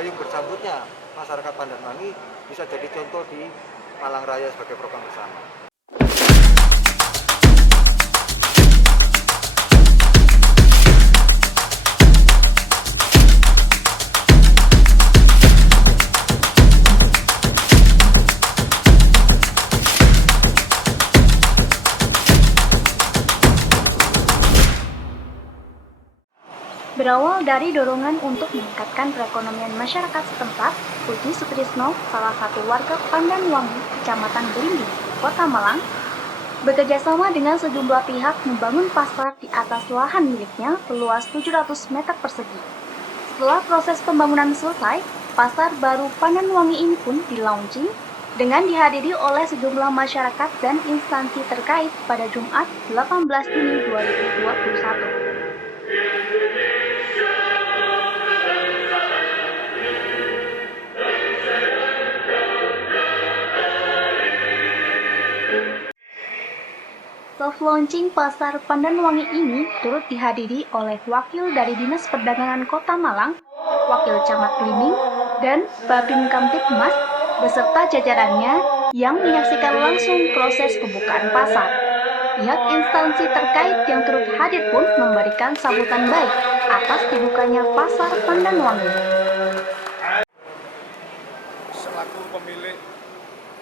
gayung bersambutnya masyarakat Pandanwangi bisa jadi contoh di Malang Raya sebagai program bersama. Berawal dari dorongan untuk meningkatkan perekonomian masyarakat setempat, Puji Sutrisno, salah satu warga Pandanwangi, Kecamatan Belimbing, Kota Malang, bekerjasama dengan sejumlah pihak membangun pasar di atas lahan miliknya seluas 700 meter persegi. Setelah proses pembangunan selesai, pasar baru Pandanwangi ini pun di-launching dengan dihadiri oleh sejumlah masyarakat dan instansi terkait pada Jumat 18 Juni 2021. Soft launching pasar Pandanwangi ini turut dihadiri oleh wakil dari Dinas Perdagangan Kota Malang, wakil Camat Belimbing, dan Babin Kamtibmas beserta jajarannya yang menyaksikan langsung proses pembukaan pasar. Pihak instansi terkait yang turut hadir pun memberikan sambutan baik atas dibukanya pasar Pandanwangi. Selaku pemilik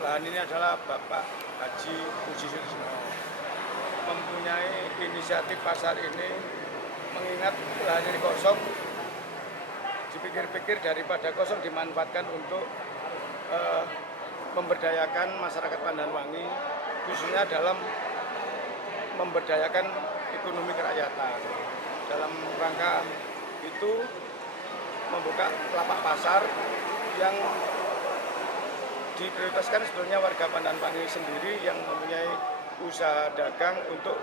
lahan ini adalah Bapak Haji Puji Sutrisno, mempunyai inisiatif pasar ini mengingat lahan ini kosong, dipikir-pikir daripada kosong dimanfaatkan untuk memberdayakan masyarakat Pandanwangi, khususnya dalam memberdayakan ekonomi kerakyatan. Dalam rangka itu membuka lapak pasar yang diprioritaskan sebetulnya warga Pandanwangi sendiri yang mempunyai usaha dagang untuk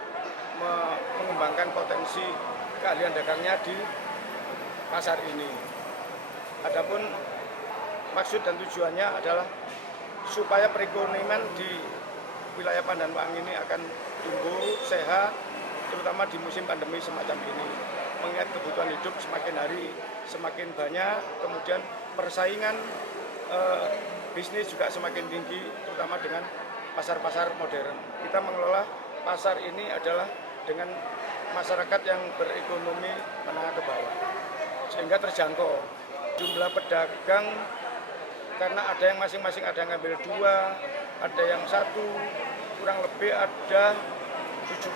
mengembangkan potensi keahlian dagangnya di pasar ini. Adapun maksud dan tujuannya adalah supaya perekonomian di wilayah Pandanwangi ini akan tumbuh sehat, terutama di musim pandemi semacam ini. Mengingat kebutuhan hidup semakin hari semakin banyak, kemudian persaingan bisnis juga semakin tinggi, terutama dengan pasar-pasar modern. Kita mengelola pasar ini adalah dengan masyarakat yang berekonomi menengah ke bawah, sehingga terjangkau. Jumlah pedagang karena ada yang masing-masing ada yang ngambil 2, ada yang 1, kurang lebih ada 70.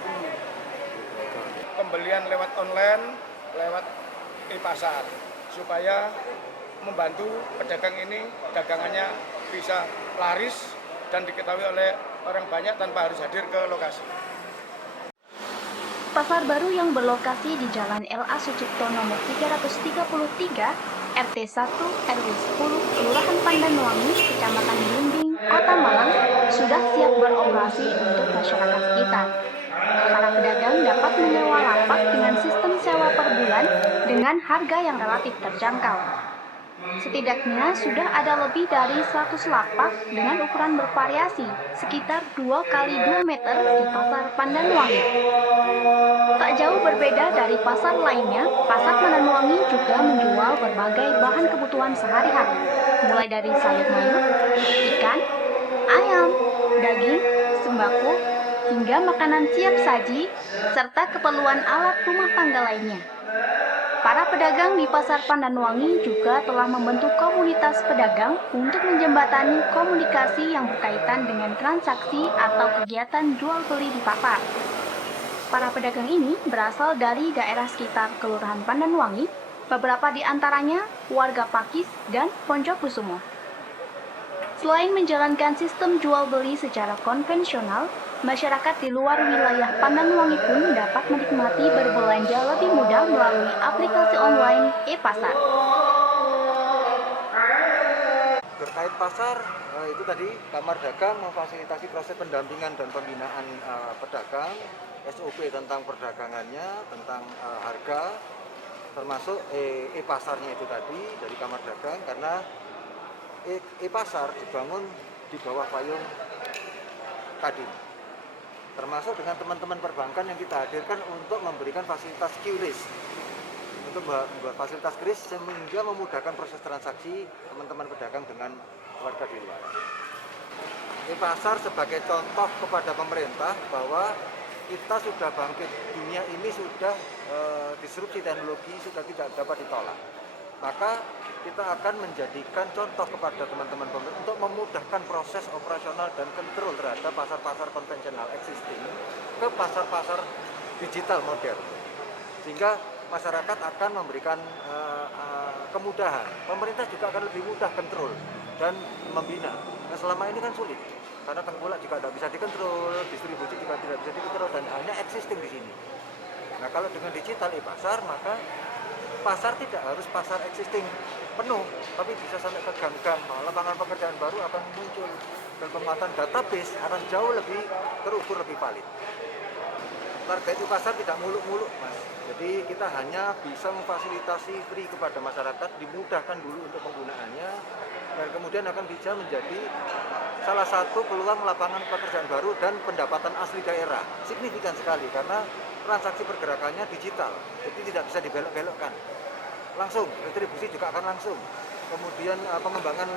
Pembelian lewat online, lewat e-pasar, supaya membantu pedagang ini dagangannya bisa laris dan diketahui oleh orang banyak tanpa harus hadir ke lokasi. Pasar baru yang berlokasi di Jalan LA Sucipto nomor 333, RT 1, RW 10, Kelurahan Pandanwangi, Kecamatan Belimbing, Kota Malang, sudah siap beroperasi untuk masyarakat sekitar. Para pedagang dapat menyewa lapak dengan sistem sewa per bulan dengan harga yang relatif terjangkau. Setidaknya sudah ada lebih dari 100 lapak dengan ukuran bervariasi, sekitar 2x2 meter di pasar Pandanwangi. Tak jauh berbeda dari pasar lainnya, pasar Pandanwangi juga menjual berbagai bahan kebutuhan sehari-hari, mulai dari sayur mayur, ikan, ayam, daging, sembako, hingga makanan siap saji, serta keperluan alat rumah tangga lainnya. Para pedagang di pasar Pandanwangi juga telah membentuk komunitas pedagang untuk menjembatani komunikasi yang berkaitan dengan transaksi atau kegiatan jual beli di pasar. Para pedagang ini berasal dari daerah sekitar Kelurahan Pandanwangi, beberapa di antaranya warga Pakis dan Poncokusumo. Selain menjalankan sistem jual beli secara konvensional, masyarakat di luar wilayah Pandanwangi pun dapat menikmati berbelanja lebih mudah melalui aplikasi online e-pasar. Terkait pasar, itu tadi Kamar Dagang memfasilitasi proses pendampingan dan pembinaan pedagang, SOP tentang perdagangannya, tentang harga, termasuk e-pasarnya itu tadi dari Kamar Dagang, karena e-pasar dibangun di bawah payung Kadin, termasuk dengan teman-teman perbankan yang kita hadirkan untuk memberikan fasilitas QRIS. untuk membuat fasilitas kris sehingga memudahkan proses transaksi teman-teman pedagang dengan warga di luar. E-pasar sebagai contoh kepada pemerintah bahwa kita sudah bangkit, dunia ini sudah disrupsi teknologi, sudah tidak dapat ditolak. Maka kita akan menjadikan contoh kepada teman-teman pemerintah untuk memudahkan proses operasional dan kontrol terhadap pasar-pasar konvensional existing ke pasar-pasar digital modern. Sehingga masyarakat akan memberikan kemudahan. Pemerintah juga akan lebih mudah kontrol dan membina. Nah, selama ini kan sulit. Karena tengkulak juga tidak bisa dikontrol, distribusi juga tidak bisa dikontrol, dan hanya existing di sini. Nah, kalau dengan digital e-pasar, maka pasar tidak harus pasar existing penuh, tapi bisa sampai ke gang-gang. Lapangan pekerjaan baru akan muncul, dan penguatan database akan jauh lebih terukur, lebih valid. Target e-pasar tidak muluk-muluk, Mas. Jadi kita hanya bisa memfasilitasi free kepada masyarakat, dimudahkan dulu untuk penggunaannya, dan kemudian akan bisa menjadi salah satu peluang lapangan pekerjaan baru dan pendapatan asli daerah. Signifikan sekali karena transaksi pergerakannya digital, jadi tidak bisa dibelok-belokkan. Langsung, retribusi juga akan langsung. Kemudian pengembangan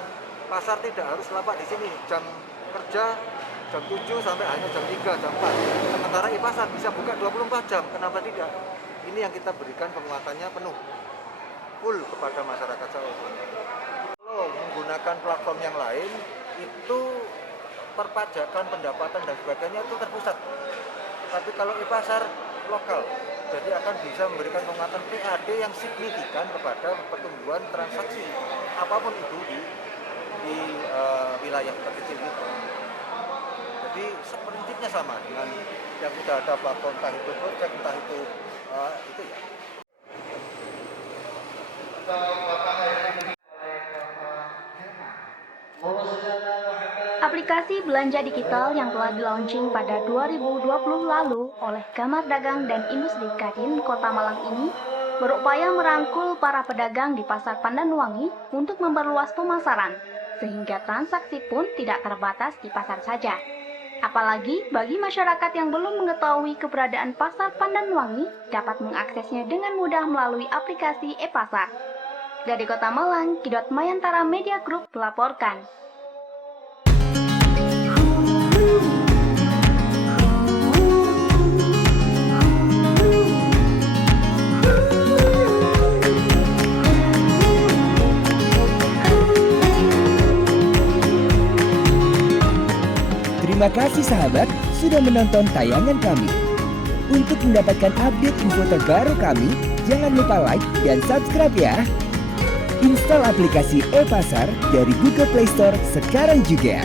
pasar tidak harus lapak di sini, jam kerja jam 7 sampai hanya jam 3, jam 4. Sementara e-pasar bisa buka 24 jam, kenapa tidak? Ini yang kita berikan penguatannya penuh, full kepada masyarakat Sawah. Kalau menggunakan platform yang lain, itu perpajakan, pendapatan dan sebagainya itu terpusat. Tapi kalau e-pasar lokal, jadi akan bisa memberikan penguatan PAD yang signifikan kepada pertumbuhan transaksi apapun itu di wilayah terkecil itu. Jadi prinsipnya sama dengan yang sudah ada platform, entah itu Gojek, entah itu ya. Aplikasi belanja digital yang telah di-launching pada 2020 lalu oleh Kamar Dagang dan Industri Kadin Kota Malang ini berupaya merangkul para pedagang di Pasar Pandanwangi untuk memperluas pemasaran, sehingga transaksi pun tidak terbatas di pasar saja. Apalagi bagi masyarakat yang belum mengetahui keberadaan Pasar Pandanwangi dapat mengaksesnya dengan mudah melalui aplikasi e-pasar. Dari Kota Malang, Kidot Mayantara Media Group melaporkan. Terima kasih sahabat sudah menonton tayangan kami. Untuk mendapatkan update info terbaru kami, jangan lupa like dan subscribe ya. Install aplikasi e-pasar dari Google Play Store sekarang juga.